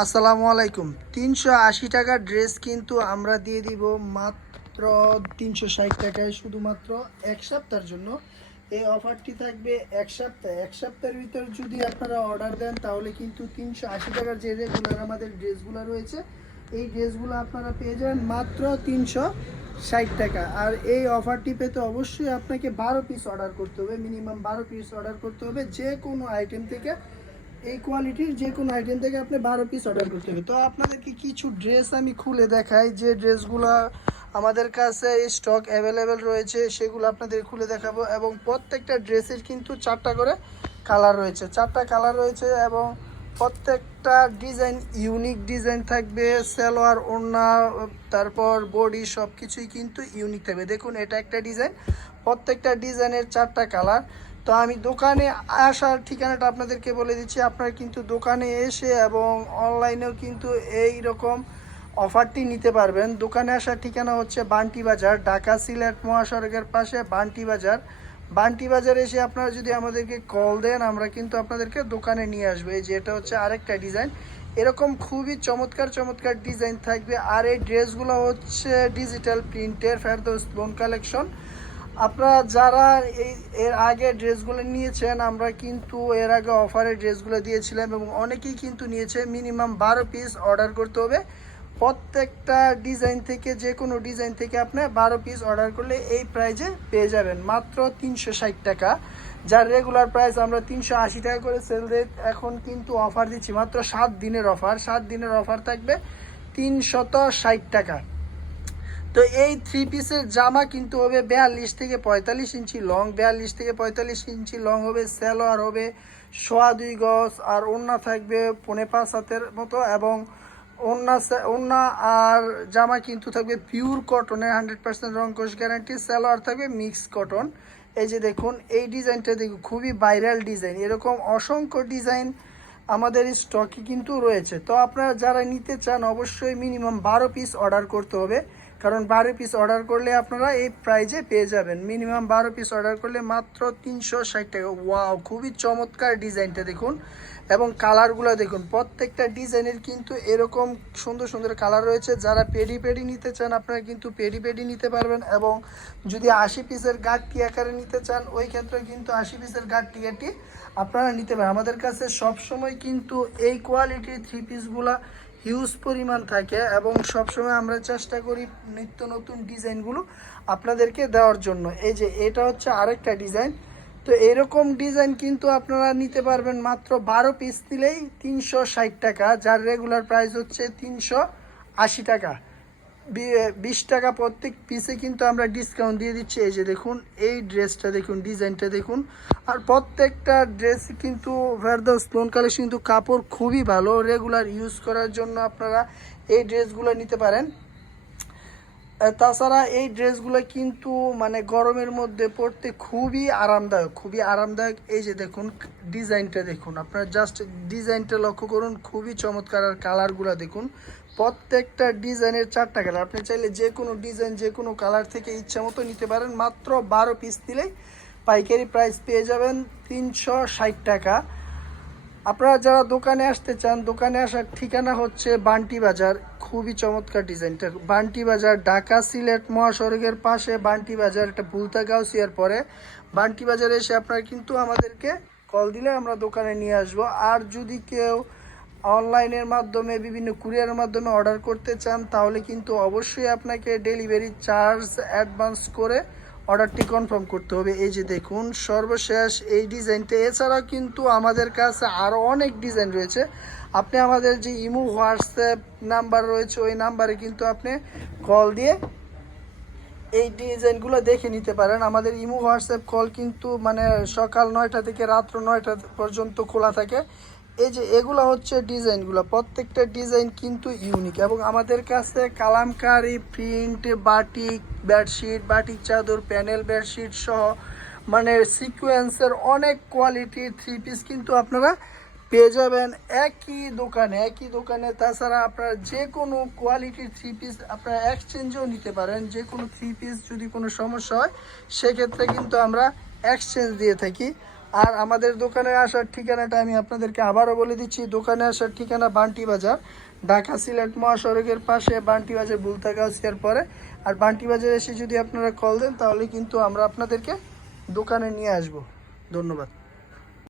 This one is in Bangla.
আসসালামু আলাইকুম। ৩৮০ টাকার ড্রেস কিন্তু আমরা দিয়ে দিব মাত্র ৩৬০ টাকায়, শুধুমাত্র এক সপ্তাহের জন্য। এই অফারটি থাকবে এক সপ্তাহের ভিতর যদি আপনারা অর্ডার দেন তাহলে কিন্তু ৩৮০ টাকার যে রেগুলার আমাদের ড্রেসগুলো রয়েছে এই ড্রেসগুলো আপনারা পেয়ে যাবেন মাত্র ৩৬০ টাকা। আর এই অফারটি পেতে অবশ্যই আপনাকে 12 পিস অর্ডার করতে হবে, মিনিমাম 12 পিস অর্ডার করতে হবে। যে কোনো আইটেম থেকে, এই কোয়ালিটির যে কোনো আইটেম থেকে আপনি 12 পিস অর্ডার করতে হবে। তো আপনাদেরকে কিছু ড্রেস আমি খুলে দেখাই, যে ড্রেসগুলো আমাদের কাছে স্টক অ্যাভেলেবেল রয়েছে সেগুলো আপনাদের খুলে দেখাবো। এবং প্রত্যেকটা ড্রেসের কিন্তু 4টা করে কালার রয়েছে, 4টা কালার রয়েছে এবং প্রত্যেকটা ডিজাইন ইউনিক ডিজাইন থাকবে। সালোয়ার, ওড়না, তারপর বডি সব কিছুই কিন্তু ইউনিক থাকবে। দেখুন, এটা একটা ডিজাইন, প্রত্যেকটা ডিজাইনের 4টা কালার। তো আমি দোকানে আসার ঠিকানাটা আপনাদেরকে বলে দিচ্ছি। আপনারা কিন্তু দোকানে এসে এবং অনলাইনেও কিন্তু এই রকম অফারটি নিতে পারবেন। দোকানে আসার ঠিকানা হচ্ছে বান্টি বাজার, ঢাকা সিলেট মহাসড়কের পাশে বান্টি বাজার। বান্টি বাজারে এসে আপনারা যদি আমাদেরকে কল দেন আমরা কিন্তু আপনাদেরকে দোকানে নিয়ে আসবো। এই যে এটা হচ্ছে আরেকটা ডিজাইন, এরকম খুবই চমৎকার চমৎকার ডিজাইন থাকবে। আর এই ড্রেসগুলো হচ্ছে ডিজিটাল প্রিন্টের ফেরদৌস লোন কালেকশন। আপনারা যারা এর আগে ড্রেসগুলো নিয়েছেন, আমরা কিন্তু এর আগে অফারে ড্রেসগুলো দিয়েছিলাম এবং অনেকেই কিন্তু নিয়েছে। মিনিমাম 12 পিস অর্ডার করতে হবে প্রত্যেকটা ডিজাইন থেকে। যে কোনো ডিজাইন থেকে আপনি 12 পিস অর্ডার করলে এই প্রাইজে পেয়ে যাবেন মাত্র 360 টাকা। যার রেগুলার প্রাইস আমরা 380 টাকা করে সেল রেট, এখন কিন্তু অফার দিচ্ছি মাত্র 7 দিনের অফার। 7 দিনের অফার থাকবে 360 টাকা। তো এই 3 পিসের জামা কিন্তু হবে 42 থেকে 45 ইঞ্চি লং, 42 থেকে 45 ইঞ্চি লং হবে। সালোয়ার হবে 2.25 গজ আর ওড়না থাকবে 5.5 হাতের মতো। এবং ওড়না আর জামা কিন্তু থাকবে পিওর কটনের, 100% রংকশ গ্যারান্টি। সালোয়ার থাকবে মিক্স কটন। এই যে দেখুন, এই ডিজাইনটা দেখুন, খুবই ভাইরাল ডিজাইন। এরকম অসংখ্য ডিজাইন আমাদের স্টকে কিন্তু রয়েছে। তো আপনারা যারা নিতে চান অবশ্যই মিনিমাম 12 পিস অর্ডার করতে হবে, কারণ 12 পিস অর্ডার করলে আপনারা এই প্রাইজে পেয়ে যাবেন। মিনিমাম 12 পিস অর্ডার করলে মাত্র 360 টাকা। ওয়াও, খুবই চমৎকার ডিজাইনটা দেখুন এবং কালারগুলো দেখুন। প্রত্যেকটা ডিজাইনের কিন্তু এরকম সুন্দর সুন্দর কালার রয়েছে। যারা পেডি পেডি নিতে চান আপনারা কিন্তু পেডি পেডি নিতে পারবেন। এবং যদি 80 পিসের গাঁটটি আকারে নিতে চান ওই ক্ষেত্রে কিন্তু 80 পিসের গাঁটটি আপনারা নিতে পারেন। আমাদের কাছে সবসময় কিন্তু এই কোয়ালিটির 3 পিসগুলা হিউজ পরিমাণ থাকে এবং সবসময় আমরা চেষ্টা করি নিত্য নতুন ডিজাইনগুলো আপনাদেরকে দেওয়ার জন্য। এই যে এটা হচ্ছে আরেকটা ডিজাইন। তো এরকম ডিজাইন কিন্তু আপনারা নিতে পারবেন মাত্র 12 পিস নিলেই 360 টাকা, যার রেগুলার প্রাইস হচ্ছে 380 টাকা। 20 টাকা প্রত্যেক পিসে কিন্তু আমরা ডিসকাউন্ট দিয়ে দিচ্ছি। এই যে দেখুন, এই ড্রেসটা দেখুন, ডিজাইনটা দেখুন। আর প্রত্যেকটা ড্রেস কিন্তু ফেরদৌস লোন কালেকশন কিন্তু কাপড় খুবই ভালো, রেগুলার ইউজ করার জন্য আপনারা এই ড্রেসগুলো নিতে পারেন। তাছাড়া এই ড্রেসগুলো কিন্তু মানে গরমের মধ্যে পরতে খুবই আরামদায়ক, খুবই আরামদায়ক। এই যে দেখুন, ডিজাইনটা দেখুন, আপনারা জাস্ট ডিজাইনটা লক্ষ্য করুন, খুবই চমৎকার। আর কালারগুলো দেখুন, প্রত্যেকটা ডিজাইনের 4টা কালার। আপনি চাইলে যে কোনো ডিজাইন যে কোনো কালার থেকে ইচ্ছা মতো নিতে পারেন। মাত্র 12 পিস নিলেই পাইকারি প্রাইস পেয়ে যাবেন 360 টাকা। আপনারা যারা দোকানে আসতে চান, দোকানে আসার ঠিকানা হচ্ছে বান্টি বাজার। খুবই চমৎকার ডিজাইনটা, বান্টি বাজার, ঢাকা সিলেট মহাসড়কের পাশে বান্টি বাজার। এটা ভুলতা গাউসিয়ার পরে বান্টি বাজারে এসে আপনারা কিন্তু আমাদেরকে কল দিলে আমরা দোকানে নিয়ে আসব। আর যদি কেউ অনলাইনের মাধ্যমে বিভিন্ন কুরিয়ারের মাধ্যমে অর্ডার করতে চান তাহলে কিন্তু অবশ্যই আপনাকে ডেলিভারি চার্জ অ্যাডভান্স করে অর্ডারটি কনফার্ম করতে হবে। এই যে দেখুন, সর্বশেষ এই ডিজাইনটা। এছাড়াও কিন্তু আমাদের কাছে আরও অনেক ডিজাইন রয়েছে। আপনি আমাদের যে ইমো হোয়াটসঅ্যাপ নাম্বার রয়েছে ওই নাম্বারে কিন্তু আপনি কল দিয়ে এই ডিজাইনগুলো দেখে নিতে পারেন। আমাদের ইমো হোয়াটসঅ্যাপ কল কিন্তু মানে সকাল 9টা থেকে রাত্র 9টা পর্যন্ত খোলা থাকে। এই যে এগুলো হচ্ছে ডিজাইনগুলো, প্রত্যেকটা ডিজাইন কিন্তু ইউনিক। এবং আমাদের কাছে kalamkari, print, batik bedsheet, batik চাদর, প্যানেল বেডশিট সহ মানে সিকোয়েন্সের অনেক কোয়ালিটির 3 পিস কিন্তু আপনারা পেয়ে যাবেন একই দোকানে। তাছাড়া আপনারা যে কোনো কোয়ালিটির 3 পিস আপনারা এক্সচেঞ্জও নিতে পারেন। যে কোনো 3 পিস যদি কোনো সমস্যা হয় সেক্ষেত্রে কিন্তু আমরা এক্সচেঞ্জ দিয়ে থাকি। আর আমাদের দোকানে আসার ঠিকানাটা আমি আপনাদেরকে আবারও বলে দিচ্ছি। দোকানে আসার ঠিকানা বান্টি বাজার, ঢাকা সিলেট মহাসড়কের পাশে বান্টি বাজার বুলতা গাউসিয়ার পরে। আর বান্টি বাজারে এসে যদি আপনারা কল দেন তাহলে কিন্তু আমরা আপনাদেরকে দোকানে নিয়ে আসব। ধন্যবাদ।